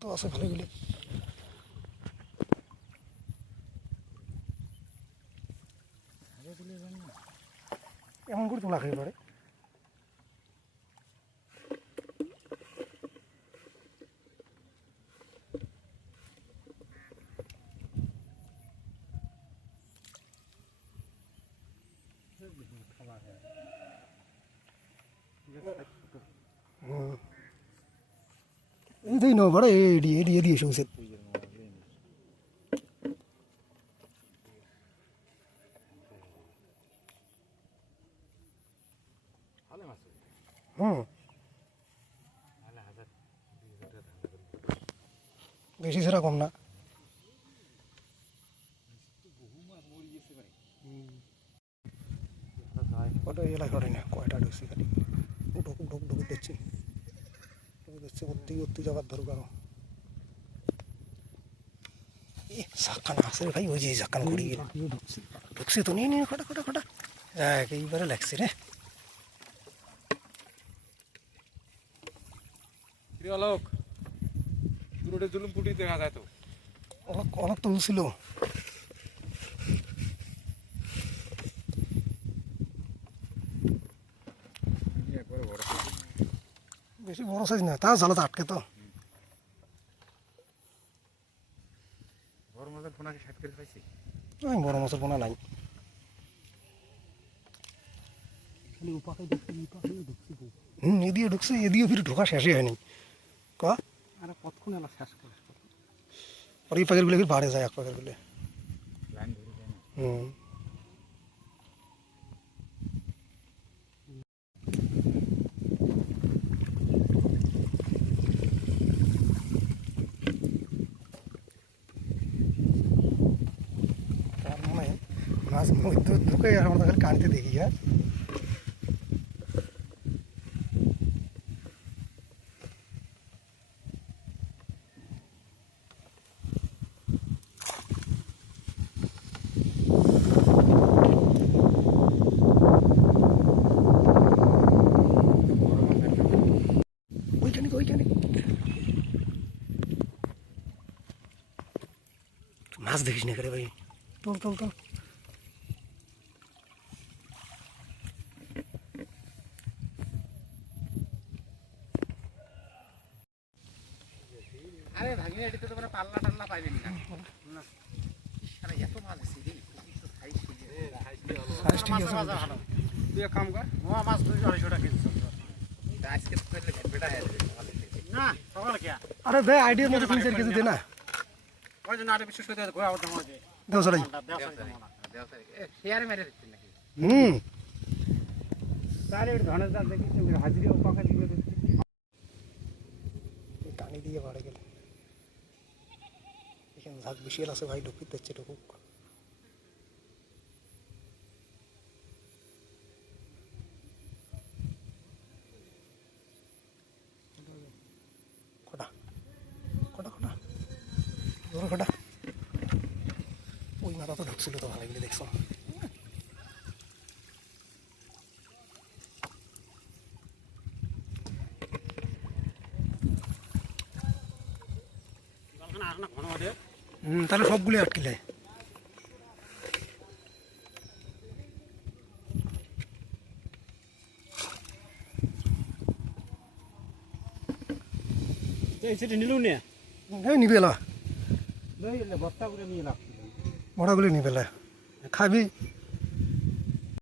তো আছে ভালোগুলি এমন করে তোলা খেয়ে পারে এই নয় বড় এড়িয়ে দিয়ে এসে হুম বেশি সেরকম না ওটা এলাকা না কয়টা ঢুকছি খালি ঢুক ঢুক ঢুক দিচ্ছি উত্তি জগার ধরুক আরো সাকান আছে রে ভাই ওই যে সাকান ঘুরি ঢুকছে তো নিয়ে নিয়ে খটা খটা খটা এইবারে লাগছে রে অলোক দূরে জুলুম ফুটি দেখা যায় তো অনেক তুলছিল বেশি বড় সাইজ না তা জালাতে আটকে তো বড় মাছের পোনা কি ষাট করে পাইছি বড় মাছের পোনা নাই এদিকে ঢুকছে এদিকে ফিরে ঢোকা শেষই হয়নি ক আরে কতক্ষণ এলা শেষ করে আর এই পাখিরগুলো ফির বাড়ে যায় এক পাখিরগুলো লাইন ধরে যায় না হুম তার মানে মাছ মধ্যে ঢুকে আমরা খালি কানতে দেখি হ্যাঁ ওইখানে মাছ দেখিস না করে ভাই তোল তোল তোল আরে ভাগিনা এটি তো তোমরা পাল্লা টাল্লা পাইবেন না আরে এত মাছ আছে রে তো খাইছি তুই এক কাম কর মোয়া মাছ 200 টাকা কেজি আজকে তো করলে বেটা না সকালে কি আরে ভাই আইডিয়ার মধ্যে 3-4 কেজি দে না ওই জন্য আরে বিশেষ করে ঘোরা হতো আমাকে দাও সরাই শেয়ার মেরে দিচ্ছেন নাকি তাহলে ধনের দাম দেখি হাজিরি পাকা দিবে টানি দিয়ে বাড়ে গেল এখানে ঝাঁক বিশাল আছে ভাই ঢুকিতে হচ্ছে ঢুকুক কটা কটা কটা জোরে কটা ওই মাথা তো ঢুকছিল তো ভালো গেলে দেখছো তাহলে সবগুলি আটকিলে নিবে বড়াগুলি নিবে খাবি